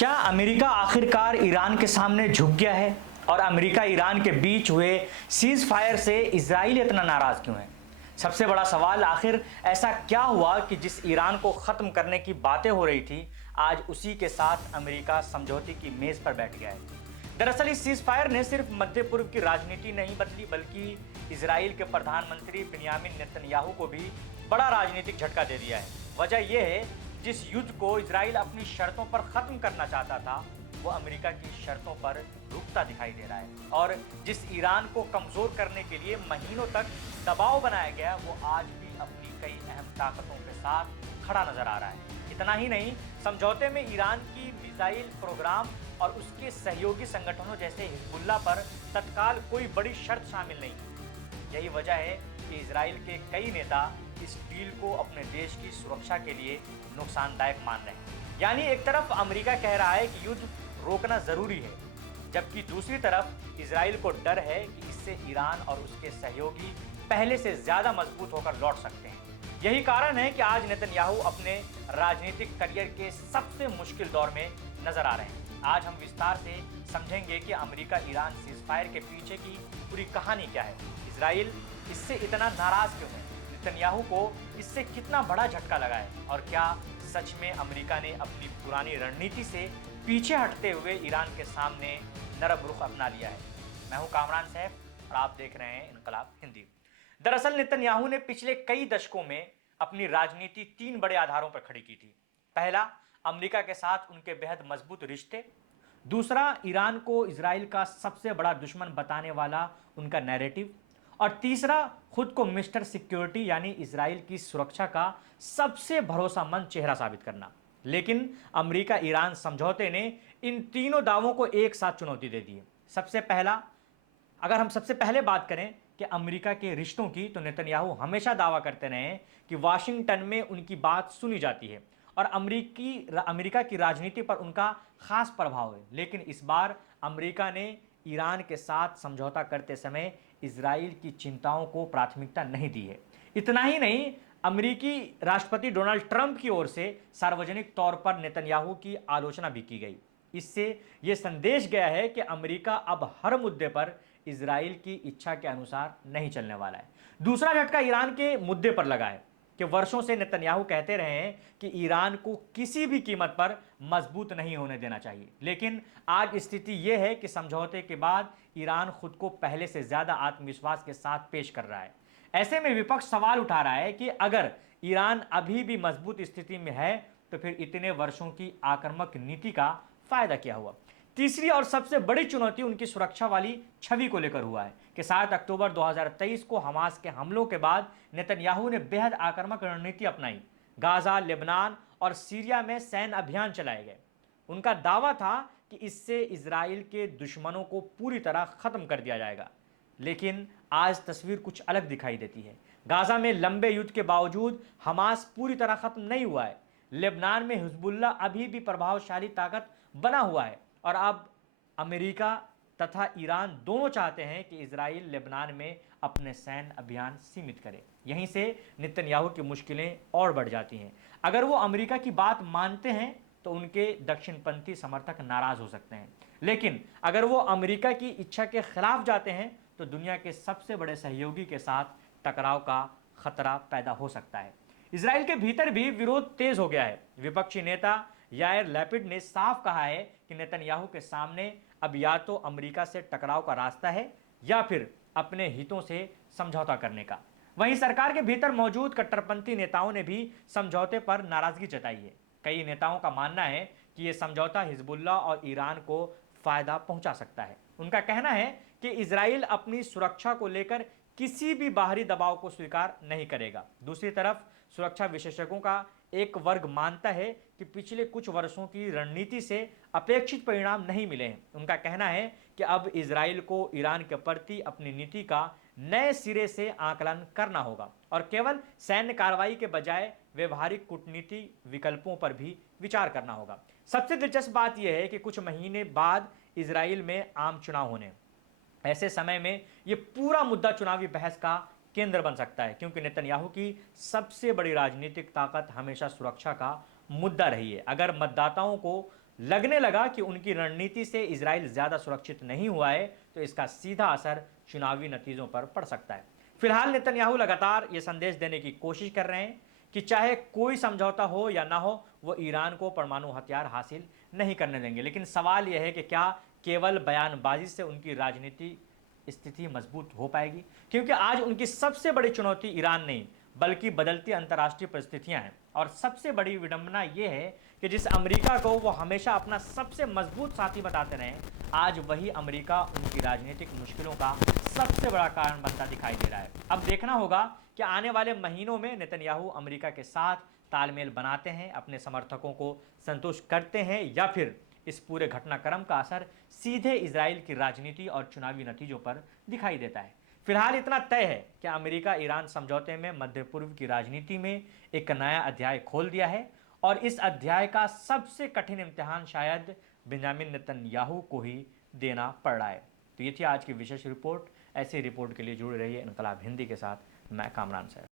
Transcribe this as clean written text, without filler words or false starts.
क्या अमेरिका आखिरकार ईरान के सामने झुक गया है और अमेरिका ईरान के बीच हुए सीज फायर से इजराइल इतना नाराज क्यों है? सबसे बड़ा सवाल, आखिर ऐसा क्या हुआ कि जिस ईरान को खत्म करने की बातें हो रही थी, आज उसी के साथ अमेरिका समझौते की मेज पर बैठ गया है। दरअसल इस सीज फायर ने सिर्फ मध्य पूर्व की राजनीति नहीं बदली, बल्कि इजराइल के प्रधानमंत्री बिन्यामिन नेतन्याहू को भी बड़ा राजनीतिक झटका दे दिया है। वजह यह है, जिस युद्ध को इजराइल अपनी शर्तों पर खत्म करना चाहता था, वो अमेरिका की शर्तों पर रुकता दिखाई दे रहा है। और जिस ईरान को कमजोर करने के लिए महीनों तक दबाव बनाया गया, वो आज भी अपनी कई अहम ताकतों के साथ खड़ा नजर आ रहा है। इतना ही नहीं, समझौते में ईरान की मिसाइल प्रोग्राम और उसके सहयोगी संगठनों जैसे हिजबुल्लाह पर तत्काल कोई बड़ी शर्त शामिल नहीं। यही वजह है कि इजराइल के कई नेता इस डील को अपने देश की सुरक्षा के लिए नुकसानदायक मान रहे हैं। यानी एक तरफ अमेरिका कह रहा है कि युद्ध रोकना जरूरी है, जबकि दूसरी तरफ इजराइल को डर है कि इससे ईरान और उसके सहयोगी पहले से ज्यादा मजबूत होकर लौट सकते हैं। यही कारण है कि आज नेतन्याहू अपने राजनीतिक करियर के सबसे मुश्किल दौर में नजर आ रहे हैं। आज हम विस्तार से समझेंगे कि अमेरिका ईरान सीजफायर के पीछे की पूरी कहानी क्या है, इजराइल इससे इतना नाराज क्यों है, नेतन्याहू को इससे कितना बड़ा झटका लगा है, और क्या सच में अमेरिका ने अपनी पुरानी रणनीति से पीछे हटते हुए ईरान के सामने नरम रुख अपना लिया है। मैं हूं कामरान सैफ और आप देख रहे हैं इनकलाब हिंदी। दरअसल नेतन्याहू ने पिछले कई दशकों में अपनी राजनीति तीन बड़े आधारों पर खड़ी की थी। पहला, अमेरिका के साथ उनके बेहद मजबूत रिश्ते। दूसरा, ईरान को इजराइल का सबसे बड़ा दुश्मन बताने वाला उनका नैरेटिव। और तीसरा, खुद को मिस्टर सिक्योरिटी यानी इजराइल की सुरक्षा का सबसे भरोसामंद चेहरा साबित करना। लेकिन अमेरिका ईरान समझौते ने इन तीनों दावों को एक साथ चुनौती दे दी है। अगर हम सबसे पहले बात करें कि अमेरिका के रिश्तों की, तो नेतन्याहू हमेशा दावा करते रहे हैं कि वाशिंगटन में उनकी बात सुनी जाती है और अमेरिका की राजनीति पर उनका खास प्रभाव है। लेकिन इस बार अमेरिका ने ईरान के साथ समझौता करते समय इजराइल की चिंताओं को प्राथमिकता नहीं दी है। इतना ही नहीं, अमेरिकी राष्ट्रपति डोनाल्ड ट्रंप की ओर से सार्वजनिक तौर पर नेतन्याहू की आलोचना भी की गई। इससे यह संदेश गया है कि अमेरिका अब हर मुद्दे पर इजराइल की इच्छा के अनुसार नहीं चलने वाला है। दूसरा झटका ईरान के मुद्दे पर लगा है कि वर्षों से नेतन्याहू कहते रहे हैं कि ईरान को किसी भी कीमत पर मजबूत नहीं होने देना चाहिए। लेकिन आज स्थिति यह है कि समझौते के बाद ईरान खुद को पहले से ज्यादा आत्मविश्वास के साथ पेश कर रहा है। ऐसे में विपक्ष सवाल उठा रहा है कि अगर ईरान अभी भी मजबूत स्थिति में है, तो फिर इतने वर्षों की आक्रामक नीति का फायदा क्या हुआ। तीसरी और सबसे बड़ी चुनौती उनकी सुरक्षा वाली छवि को लेकर हुआ है कि 7 अक्टूबर 2023 को हमास के हमलों के बाद नेतन्याहू ने बेहद आक्रामक रणनीति अपनाई। गाजा, लेबनान और सीरिया में सैन्य अभियान चलाए गए। उनका दावा था कि इससे इजराइल के दुश्मनों को पूरी तरह खत्म कर दिया जाएगा। लेकिन आज तस्वीर कुछ अलग दिखाई देती है। गाजा में लंबे युद्ध के बावजूद हमास पूरी तरह खत्म नहीं हुआ है। लेबनान में हिजबुल्लाह अभी भी प्रभावशाली ताकत बना हुआ है। और अब अमेरिका तथा ईरान दोनों चाहते हैं कि इजराइल लेबनान में अपने सैन्य अभियान सीमित करे। यहीं से नेतन्याहू की मुश्किलें और बढ़ जाती हैं। अगर वो अमेरिका की बात मानते हैं तो उनके दक्षिणपंथी समर्थक नाराज हो सकते हैं, लेकिन अगर वो अमेरिका की इच्छा के खिलाफ जाते हैं तो दुनिया के सबसे बड़े सहयोगी के साथ टकराव का खतरा पैदा हो सकता है। इजराइल के भीतर भी विरोध तेज हो गया है। विपक्षी नेता यायर लैपिड ने साफ कहा है कि नेतन्याहू के सामने अब या तो अमेरिका से टकराव का रास्ता है या फिर अपने हितों से समझौता करने का। वहीं सरकार के भीतर मौजूद कट्टरपंथी नेताओं ने भी समझौते पर नाराजगी जताई है। कई नेताओं का मानना है कि यह समझौता हिजबुल्लाह और ईरान को फायदा पहुंचा सकता है। उनका कहना है कि इजराइल अपनी सुरक्षा को लेकर किसी भी बाहरी दबाव को स्वीकार नहीं करेगा। दूसरी तरफ सुरक्षा विशेषज्ञों का एक वर्ग मानता है कि पिछले कुछ वर्षों की रणनीति से अपेक्षित परिणाम नहीं मिले हैं। उनका कहना है कि अब इजराइल को ईरान के प्रति अपनी नीति का नए सिरे से आकलन करना होगा और केवल सैन्य कार्रवाई के बजाय व्यवहारिक कूटनीति विकल्पों पर भी विचार करना होगा। सबसे दिलचस्प बात यह है कि कुछ महीने बाद इजराइल में आम चुनाव होने, ऐसे समय में यह पूरा मुद्दा चुनावी बहस का केंद्र बन सकता है, क्योंकि नेतन्याहू की सबसे बड़ी राजनीतिक ताकत हमेशा सुरक्षा का मुद्दा रही है। अगर मतदाताओं को लगने लगा कि उनकी रणनीति से इजराइल ज़्यादा सुरक्षित नहीं हुआ है, तो इसका सीधा असर चुनावी नतीजों पर पड़ सकता है। फिलहाल नेतन्याहू लगातार ये संदेश देने की कोशिश कर रहे हैं कि चाहे कोई समझौता हो या ना हो, वो ईरान को परमाणु हथियार हासिल नहीं करने देंगे। लेकिन सवाल यह है कि क्या केवल बयानबाजी से उनकी राजनीति स्थिति मजबूत हो पाएगी? क्योंकि आज उनकी सबसे बड़ी चुनौती ईरान नहीं, बल्कि बदलती अंतर्राष्ट्रीय परिस्थितियां हैं। और सबसे बड़ी विडंबना यह है कि जिस अमेरिका को वो हमेशा अपना सबसे मजबूत साथी बताते रहे, आज वही अमेरिका उनकी राजनीतिक मुश्किलों का सबसे बड़ा कारण बनता दिखाई दे रहा है। अब देखना होगा कि आने वाले महीनों में नेतन्याहू अमेरिका के साथ तालमेल बनाते हैं, अपने समर्थकों को संतुष्ट करते हैं, या फिर इस पूरे घटनाक्रम का असर सीधे इजराइल की राजनीति और चुनावी नतीजों पर दिखाई देता है। फिलहाल इतना तय है कि अमेरिका ईरान समझौते में मध्य पूर्व की राजनीति में एक नया अध्याय खोल दिया है, और इस अध्याय का सबसे कठिन इम्तिहान शायद बेंजामिन नेतन्याहू को ही देना पड़ रहा है। तो ये थी आज की विशेष रिपोर्ट। ऐसी रिपोर्ट के लिए जुड़े रहिए इनकलाब हिंदी के साथ। मैं कामरान सर।